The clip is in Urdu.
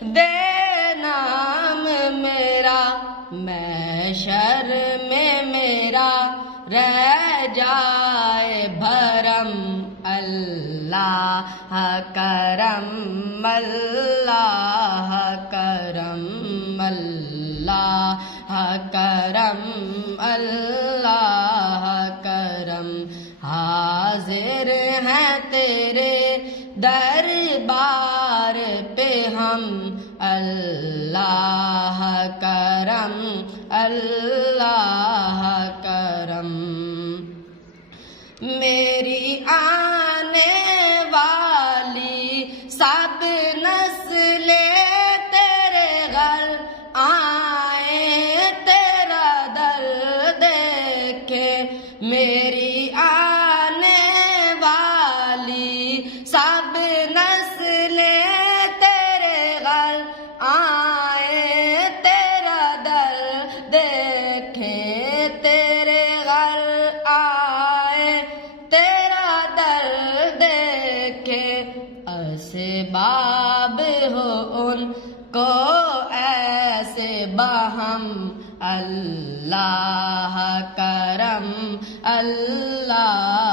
دے نام میرا، محشر میں میرا رہ جائے بھرم، اللہ کرم اللہ کرم اللہ کرم اللہ کرم، حاضر ہیں تیرے دربار پہ ہم، اللہ کرم اللہ کرم۔ میری آنے والی سب نسلیں تیرے گھر آئیں، تیرا در دیکھے، میری آنے والی سب نسلیں تیرے گھر آئیں، تیرا در دیکھے، تیرے گھر آئے، تیرا در دیکھے، اسباب ہو ان کو ایسے بہم، اللہ کرم اللہ